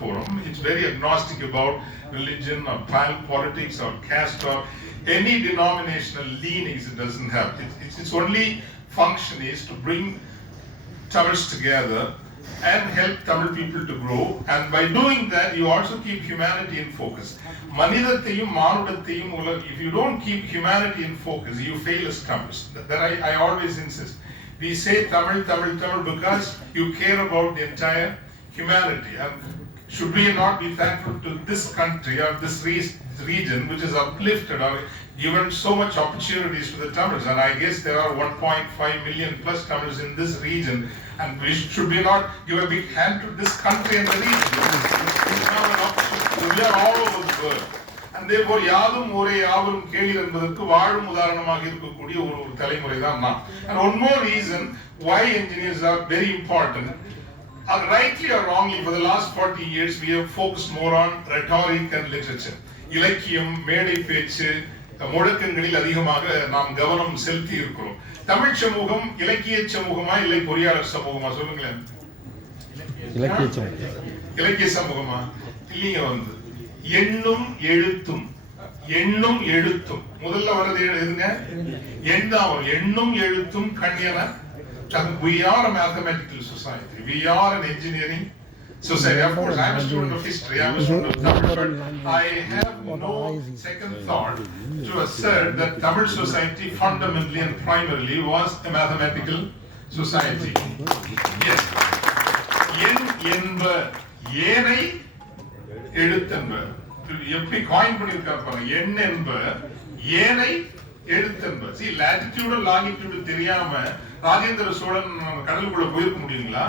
forum. It's very agnostic about religion or politics or caste or any denominational leanings. It doesn't have. Its only function is to bring Tamils together and help Tamil people to grow. And by doing that, you also keep humanity in focus. If you don't keep humanity in focus, you fail as Tamils. That I always insist. We say Tamil because you care about the entire humanity. And should we not be thankful to this country or this region which is uplifted or given so much opportunities to the Tamils? And I guess there are 1.5 million plus Tamils in this region. And should we not give a big hand to this country and the region? We are all over the world. And therefore, யாதும் ஊரே யாவரும் கேளீர் என்பதற்கு வாழும் உதாரணமாக இருக்கக்கூடிய ஒரு தலைமுறை தான் நாம். And one more reason why engineers are very important. Rightly or wrongly, for the last 40 years, we have focused more on rhetoric and literature. இலக்கியம், மேடை பேச்சு, முழக்கங்களில் அதிகமாக நாம் கவனம் செலுத்தி இருக்கிறோம். தமிழ் சமூகம் இலக்கிய சமூகமா இல்லை பொறியாளர் சமூகமா சொல்லுங்களேன்? இலக்கிய சமூகமா? இல்லைங்க. எண்ணும் எழுத்தும் முதல்ல வரது எதுங்க? எண்ணும் எழுத்தும் கண்ணியன. We are a mathematical society. We are an engineering society. Of course, I am a student of history. I am a student of Tamil, but I have no second thought to assert that Tamil society fundamentally and primarily was a mathematical society. Yes. ஏனை எழுத்தென்ப எப்படி coin பண்ணியிருக்காரு பாருங்க. எண் என்ப ஏனை எழுத்தென்ப. See, latitude and longitude தெரியாம ராஜேந்திர சோழன் கடலுக்குள்ள போயிருக்க முடியுங்களா?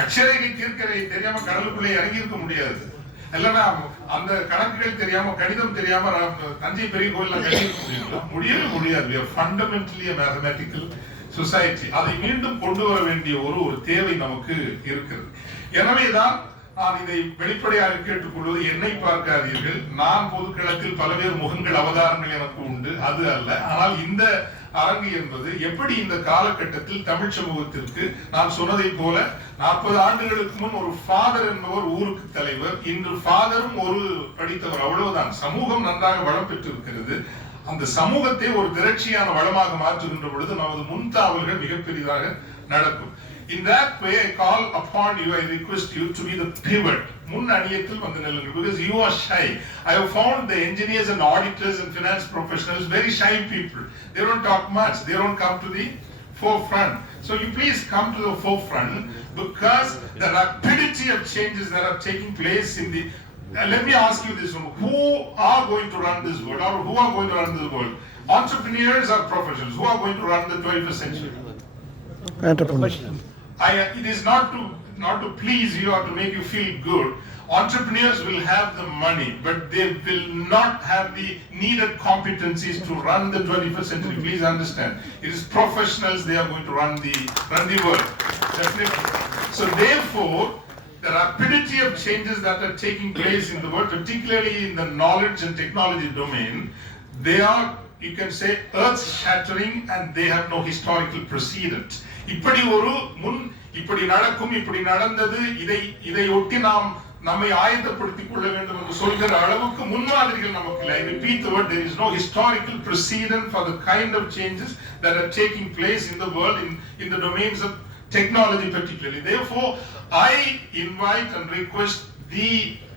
அக்ஷரேகை தீர்க்கரை தெரியாம கடலுக்குள்ள இறங்கி இருக்க முடியாது. இல்லைன்னா அந்த கணக்குகள் தெரியாம கணிதம் தெரியாம தஞ்சை பெரிய கோயில்ல கட்டியிருக்க முடியுங்களா? முடியாது. We are fundamentally a mathematical society. அதை மீண்டும் கொண்டு வர வேண்டிய ஒரு தேவை நமக்கு இருக்கிறது. எனவேதான் நான் இதை வெளிப்படையாக கேட்டுக்கொள்வது, என்னை பார்க்காதீர்கள். நான் பொதுக்களத்தில் பல்வேறு முகங்கள் அவதாரங்கள் எனக்கு உண்டு, அது அல்ல. ஆனால் இந்த அரங்கு என்பது எப்படி இந்த காலகட்டத்தில் தமிழ் சமூகத்திற்கு நான் சொன்னதை போல 40 ஆண்டுகளுக்கு முன் ஒரு ஃபாதர் என்பவர் ஊருக்கு தலைவர், இன்று ஃபாதரும் ஒரு படித்தவர், அவ்வளவுதான். சமூகம் நன்றாக வளம் பெற்றிருக்கிறது. அந்த சமூகத்தை ஒரு திரட்சியான வளமாக மாற்றுகின்ற பொழுது நமது முன்தாவல்கள் மிகப்பெரியதாக நடக்கும். In that way, I call upon you, I request you to be the pivot. முன் அணியத்தில் வந்து நில்லுங்கள், because you are shy. I have found the engineers and auditors and finance professionals very shy people. They don't talk much. They don't come to the forefront. So you please come to the forefront, because the rapidity of changes that are taking place in the let me ask you this one. Who are going to run this world, or who are going to run this world? Entrepreneurs or professionals? Who are going to run the 21st century? Entrepreneurs. It is not to please you or to make you feel good. Entrepreneurs will have the money, but they will not have the needed competencies to run the 21st century. Please understand. It is professionals, they are going to run the world. Definitely. So therefore, the rapidity of changes that are taking place in the world, particularly in the knowledge and technology domain, they are, you can say, earth-shattering, and they have no historical precedent. இப்படி நடக்கும், இப்படி நடந்தது, இதை ஒட்டி நாம் நம்மை ஆயத்தப்படுத்திக் கொள்ள வேண்டும் என்று சொல்கிற அளவுக்கு முன்மாதிரிகள் நமக்கு இல்லை. I repeat the word, there is no historical precedent for the kind of changes that are taking place in the world in the domains of technology particularly. Therefore, I invite and request the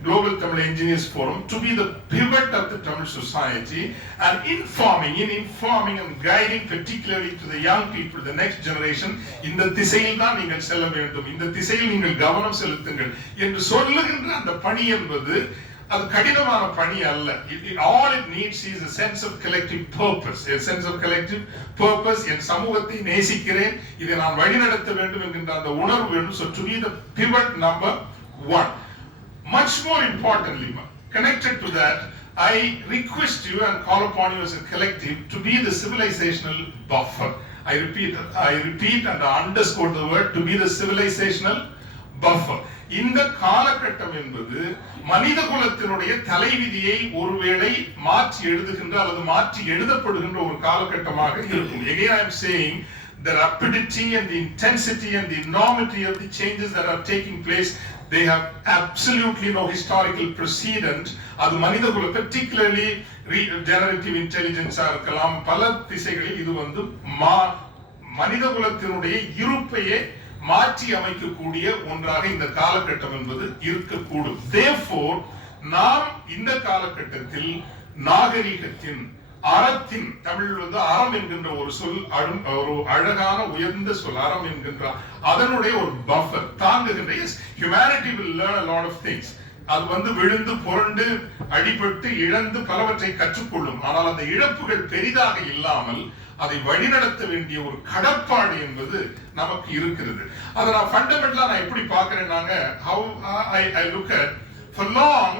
Global Tamil Engineers Forum to be the pivot of the Tamil society and informing and guiding particularly to the young people, the next generation. இந்த திசையில் தான் நீங்கள் செல்ல வேண்டும், இந்த திசையில் நீங்கள் கவனம் செலுத்துங்கள் என்று சொல்லுகின்ற அந்த பணி என்பது அது கடினமான பணி அல்ல. All it needs is a sense of collective purpose. A sense of collective purpose. என் சமூகத்தை நேசிக்கிறேன், இதை நான் வழிநடத்த வேண்டும் என்கின்ற அந்த உணர்வு வேண்டும். So to be the pivot number 1. Much more importantly, connected to that, I request you and call upon you as a collective to be the civilizational buffer. I repeat and underscore the word, to be the civilizational buffer. இந்த காலகட்டம் என்பது மனித குலத்தினுடைய தலைவிதியை ஒருவேளை மாற்றி எழுதுகின்ற அல்லது மாற்றி எழுதப்படுகின்ற ஒரு காலகட்டமாக இருக்கும். Again, I am saying the rapidity and the intensity and the enormity of the changes that are taking place, they have absolutely no historical precedent. அது மனிதகுல particularly generative intelligence இருக்கலாம், பல திசைகளில் இது வந்து மனிதகுலத்தினுடைய இருப்பையே மாற்றி அமைக்கக்கூடிய ஒன்றாக இந்த காலகட்டம் என்பது இருக்கக்கூடும். Therefore நாம் இந்த காலகட்டத்தில் நாகரிகத்தின் அறத்தின், தமிழ் வந்து அறம் என்கின்ற ஒரு சொல், ஒரு அழகான உயர்ந்த சொல் அறம் என்கின்ற அதனுடைய ஒரு buffer தாங்குகின்ற, humanity will learn a lot of things. அது வந்து விழுந்து புரண்டு அடிபட்டு இழந்து பலவற்றை கற்றுக்கொள்ளும். ஆனால் அந்த இழப்புகள் பெரிதாக இல்லாமல் அதை வழிநடத்த வேண்டிய ஒரு கடப்பாடு என்பது நமக்கு இருக்கிறது. அதை நான் ஃபண்டமெண்டலா நான் எப்படி பார்க்கிறேன்னாங்க, how I look at for long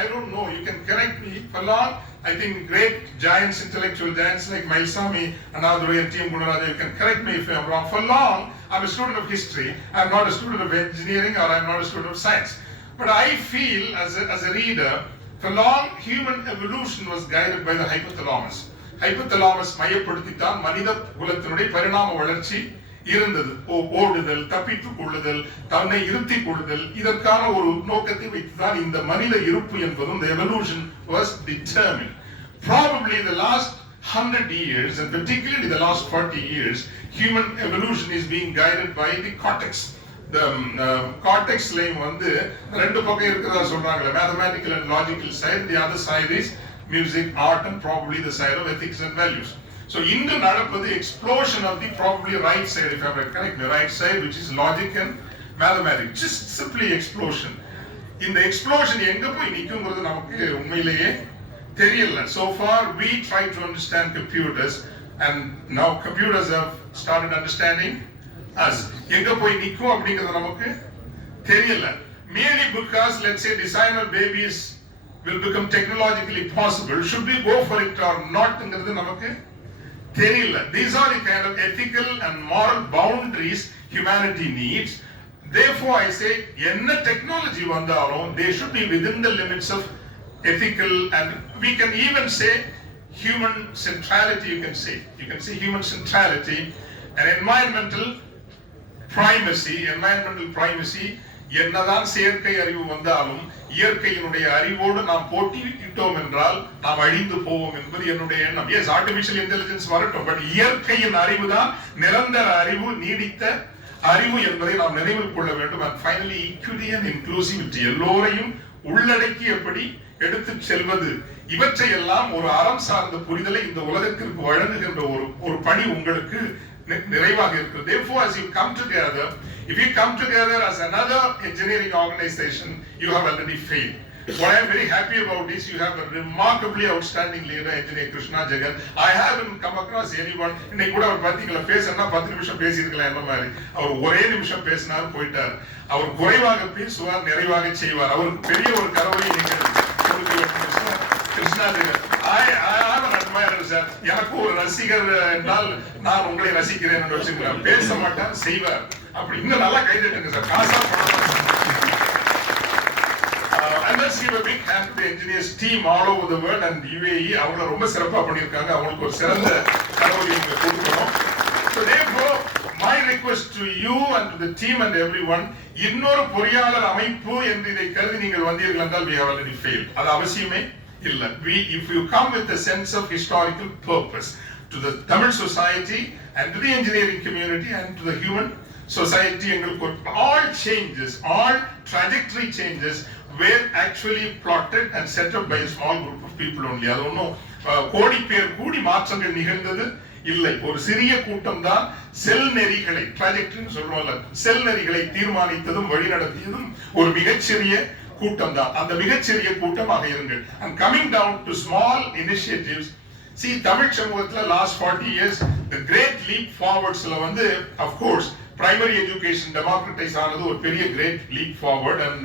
I don't know, you can correct me, for long I think great giants, intellectual giants like Mailsami and Nādu and T.M. Gunaraja, you can correct me if I am wrong. For long I'm a student of history, I'm not a student of engineering, or I'm not a student of science, but I feel as a reader, for long human evolution was guided by the hypothalamus. Hypothalamus மையப்படுத்தித்தான் மனித குலத்தினுடைய பரிணாம வளர்ச்சி இருந்தது. ஓடுதல், தப்பித்துக் கொள்ளுதல், தன்னை இருத்திக் கொள்ளுதல், இதற்கான ஒரு நோக்கத்தை வைத்துதான் இந்த மனித இருப்பு என்பதும் the evolution was determined. Probably the last 100 years and particularly the last 40 years, human evolution is being guided by the cortex. The cortex line வந்து ரெண்டு பக்கம் இருக்கிறதா சொல்றாங்க, mathematical and logical side, the other side is music, art, and probably the side of ethics and values. So இங்கு நடப்பது explosion of the probably right side, if I'm correct, the right side, which is logic and mathematics, just simply explosion. இந்த explosion எங்க போய் நிக்கும்ங்கிறது நமக்கு உண்மையிலேயே தெரியல. So far we try to understand computers and now computers have started understanding us. எங்க போய் நிக்கும் அப்படிங்கிறது நமக்கு தெரியல. Merely because let's say designer babies will become technologically possible, should we go for it or not ங்கிறது நமக்கு தெரியல. These are the kind of ethical and moral boundaries humanity needs. Therefore I say என்ன technology வந்தாலும் they should be within the limits of ethical, and we can even say human centrality. You can say human centrality and environmental primacy. என்னதான் செயற்கை அறிவு வந்தாலும் இயற்கையினுடைய அறிவோடு நாம் போட்டியிட்டோம் என்றால் நாம் அழிந்து போவோம் என்பது என்னுடைய எண்ணம். எஸ், ஆர்டிபிஷியல் இன்டெலிஜென்ஸ் வரட்டும், பட் இயற்கையின் அறிவு தான் நிரந்தர அறிவு, நீடித்த அறிவு என்பதை நாம் நினைவில் கொள்ள வேண்டும். And finally equity and inclusivity, எல்லோரையும் உள்ளடக்கியபடி எடுத்துச் செல்வது, இவற்றை எல்லாம் ஒரு அறம் சார்ந்த புரிதலை இந்த உலகத்திற்கு வழங்குகின்ற ஒரு பணி உங்களுக்கு நிறைவாக இருக்கிறது. Therefore, as you come together, if you come together as another engineering organization, you have already failed. What I am very happy about is you have a remarkably outstanding leader, Engineer Krishna Jagan. I haven't come across anyone. இன்னைக்கு கூட அவர் பாத்தீங்களா, பேசணும்னா 10 நிமிஷம் பேசியிருக்கலாம் என்ன மாதிரி. அவர் ஒரே நிமிஷம் பேசினார், போயிட்டார். அவர் குறைவாக பேசுவார், நிறைவாக செய்வார். அவருக்கு பெரிய ஒரு கரவொலி நீங்கள் கொடுக்க வேண்டும் கிருஷ்ணா ஜெகன். எனக்கு ஒரு ரசிகர் என்றால் நான் உங்களை ரசிக்கிறேன் என்று வச்சுக்கலாம். பேச மாட்டார், செய்வார். அப்படி இன்னும் நல்லா கைதட்டுங்க சார், காசா பணம். And let's give a big hand to the engineers team all over the world and UAE. அவங்கள ரொம்ப சிறப்பா பண்ணிருக்காங்க. அவங்களுக்கு ஒரு சிறந்த கரவொலி இங்க கொடுக்கணும். So therefore my request to you and to the team and everyone, இன்னொரு பொறியாளர் அமைப்பு என்று இதை கருதி நீங்கள் வந்தீர்கள் என்றால் we have already failed. அது அவசியமே இல்ல. If you come with a sense of historical purpose to the Tamil society and to the engineering community and to the human society, all changes, all trajectory changes were actually plotted and set up by a small group of people only. அது ஒன்றும் கோடி பேர் கூடி மாற்றங்கள் நிகழ்ந்தது இல்லை. ஒரு சிறிய கூட்டம் தான் செல் நெறிகளை, ட்ராஜெக்டரின்னு சொல்றோம்ல, செல் நெறிகளை தீர்மானித்ததும் வழிநடத்தியதும் ஒரு மிகச்சிறிய கூட்டம் தான். அந்த மிகச்சிறிய கூட்டமாக இருங்கள். And coming down to small initiatives, see Tamil சமூகத்துல last 40 years the great leap forwardsல வந்து of course primary education democratize ஆனது ஒரு பெரிய great leap forward, and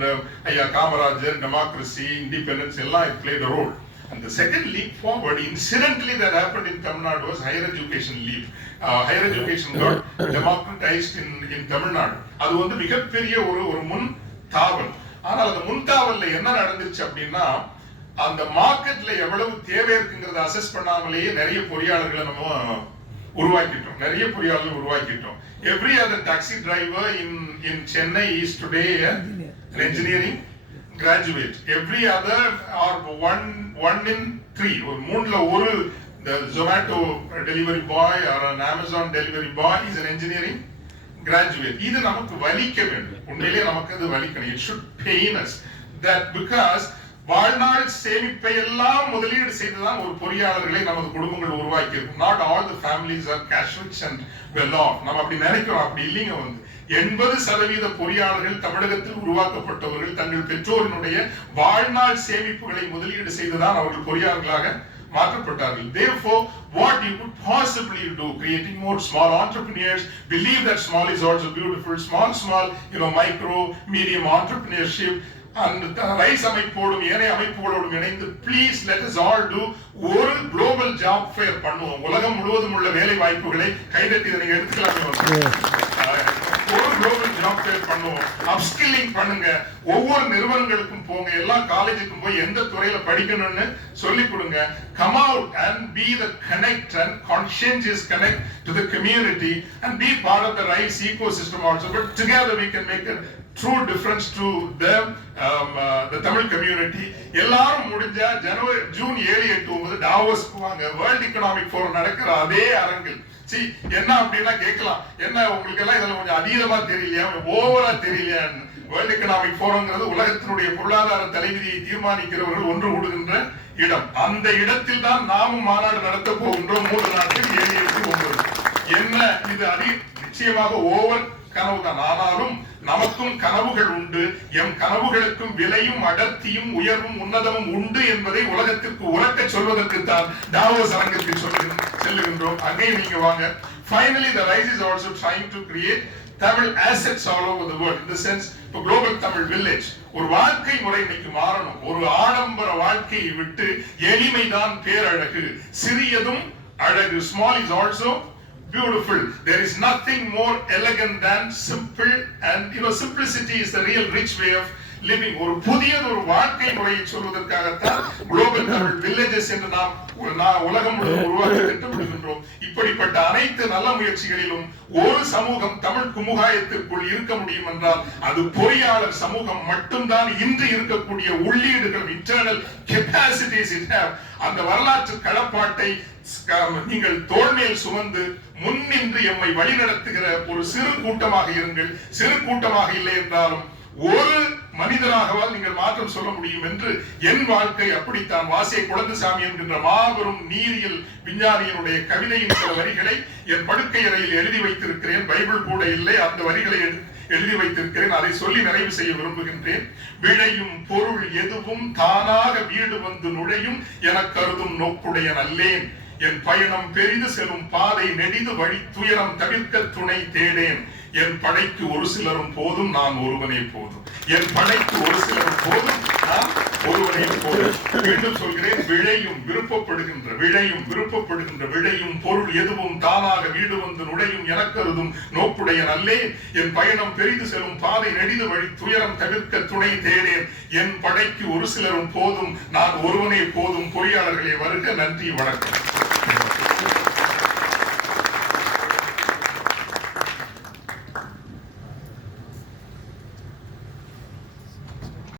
ஐயா காமராஜர், democracy, independence எல்லாம் it played a role. And the second leap forward incidentally that happened in Tamil Nadu was higher education leap. Higher education got democratized in Tamil Nadu. அது வந்து மிகப்பெரிய ஒரு முன் தாவல். ஆனால் அந்த முன்தாவல்ல என்ன நடந்துச்சு அப்படின்னா, அந்த மார்க்கெட்ல எவ்வளவு தேவை இருக்குங்கிறத அசஸ் பண்ணாமலேயே நிறைய பொறியாளர்களை நம்ம உருவாக்கிட்டோம். Every other taxi driver in Chennai is today an engineering graduate. Every other or one in three or மூணுல ஒரு the Zomato delivery boy or an Amazon delivery boy is an engineering graduate. இது நமக்கு வலிக்க வேண்டும். உண்மையிலேயே நமக்கு அது வலிக்கணும். It should pain us that because வாழ்நாள் சேமிப்பை எல்லாம் முதலீடு செய்துதான் ஒரு பொறியாளர்களை நமது குடும்பங்கள் உருவாக்கி இருக்கும். Not all the families are cash rich and well off. நம்ம அப்படி நினைக்கிறோம், அப்படி இல்லைங்க. 80% பொறியாளர்கள் தமிழகத்தில் உருவாக்கப்பட்டவர்கள் தங்கள் பெற்றோரினுடைய வாழ்நாள் சேமிப்புகளை முதலீடு செய்துதான் அவர்கள் பொறியாளர்களாக மாற்றப்பட்டார்கள். Therefore, what you could possibly do, creating more small entrepreneurs, believe that small is also beautiful, small, micro, medium entrepreneurship, and rise அமைப்போடும் ஏனைய அமைப்புகளோடும் இணைந்து please let us all do ஒரு குளோபல் ஜாப் ஃபேர் பண்ணுவோம். உலகம் முழுவதும் உள்ள வேலை வாய்ப்புகளை கைதட்டி இதை எடுத்துக்கலாம். ஒரு குளோபல் ஜாப் ஃபேர் பண்ணுவோம். அப்ஸ்கில்லிங் பண்ணுங்க. ஒவ்வொரு நிறுவனங்களுக்கும் போங்க, எல்லா காலேஜுக்கும் போய் எந்த துறையில படிக்கணும்னு சொல்லி கொடுங்க. Come out and be the connect and conscientious connect to the community and be part of the RISE ecosystem also. But together we can make a true difference to the Tamil community. எல்லாரும் முடிஞ்சா June 7-8 Davos போவாங்க. World economic forum நடக்கிற அதே அரங்கில் என்ன அப்படின்னா கேட்கலாம், என்ன உங்களுக்கு எல்லாம் இதுல கொஞ்சம் அதீதமா தெரியலையா, ஓவரா தெரியலையா? வேர்ல்ட் எக்கனாமிக் ஃபோரம்ங்கிறது உலகத்தினுடைய பொருளாதார தலைவிதியை தீர்மானிக்கிறவர்கள் ஒன்று கூடுகின்ற இடம். அந்த இடத்தில் தான் நாமும் மாநாடு நடத்த போகின்றோம். 3 நாட்கள் 7-8-9. என்ன இது நிச்சயமாக ஓவர் கனவுதான். ஆனாலும் நமக்கும் கனவுகள் உண்டு. எம் கனவுகளுக்கும் விலையும் அடர்த்தியும் உயர்வும் உன்னதமும் உண்டு என்பதை உலகத்திற்கு உரக்க சொல்வதற்கு தான் டாவோஸ் அரங்கத்தில் செல்லுகின்றோம். அங்கே நீங்க வாங்க. Finally, the RISE is also trying to create Tamil assets all over the world. In the sense, இப்போ global Tamil village ஒரு வாழ்க்கை முறை இன்னைக்கு மாறணும். ஒரு ஆடம்பர வாழ்க்கையை விட்டு எளிமைதான் பேரழகு, சிறியதும் அழகு. Small is also beautiful. There is nothing more elegant than simple, and simplicity is the real rich way of living. ஒரு புதிய ஒரு வாழ்க்கை முறையை சொல்வதற்காகத்தான் குளோபல் தமிழ் வில்லேஜஸ் என்று நாம் உலகம் முழுவதும் உருவாக்க திட்டமிடுகின்றோம். இப்படிப்பட்ட அனைத்து நல்ல முயற்சிகளிலும் ஒரு சமூகம் தமிழ் குமுகாயத்திற்குள் இருக்க முடியும் என்றால் அது பொறியாளர் சமூகம் மட்டும்தான். இன்று இருக்கக்கூடிய உள்ளீடுகள், இன்டர்னல் கெபாசிட்டிஸ் இட் ஹேவ், அந்த வரலாற்று களப்பாட்டை நீங்கள் தோள்மேல் சுமந்து முன்னின்று எம்மை வழிநடத்துகிற ஒரு சிறு கூட்டமாக இருங்கள். சிறு கூட்டமாக இல்லை என்றாலும் ஒரு மனிதனாகவால் நீங்கள் மாற்றம் சொல்ல முடியும் என்று என் வாழ்க்கை அப்படித்தான். வாசே குழந்தைசாமி என்கின்ற மாபெரும் நீரியல் விஞ்ஞானியினுடைய கவிதையின் சில வரிகளை என் படுக்கை அறையில் எழுதி வைத்திருக்கிறேன். பைபிள் கூட இல்லை, அந்த வரிகளை எழுதி வைத்திருக்கிறேன். அதை சொல்லி நிறைவு செய்ய விரும்புகின்றேன். விளையும் பொருள் எதுவும் தானாக வீடு வந்து நுழையும் என கருதும் நோக்குடைய நல்லேன். என் பயணம் பெரிது செல்லும் பாதை நெடிது வழி துயரம் தவிர்க்க துணை தேடேன். என் படைக்கு ஒரு சிலரும் போதும், நான் ஒருவனே போதும். என் படைக்கு ஒரு சிலரும் போதும், நான் ஒருவனே போதும். மீண்டும் சொல்கிறேன், விளையும் விருப்பப்படுகின்ற விளையும் பொருள் எதுவும் தானாக வீடு வந்து நுழையும் எனக்கருதும் நோக்குடைய நல்லே. என் பயணம் பெரிது செல்லும் பாதை நெடிது வழி துயரம் தவிர்க்க துணை தேடேன். என் படைக்கு ஒரு சிலரும் போதும், நான் ஒருவனே போதும். பொறியாளர்களே வருக. நன்றி, வணக்கம்.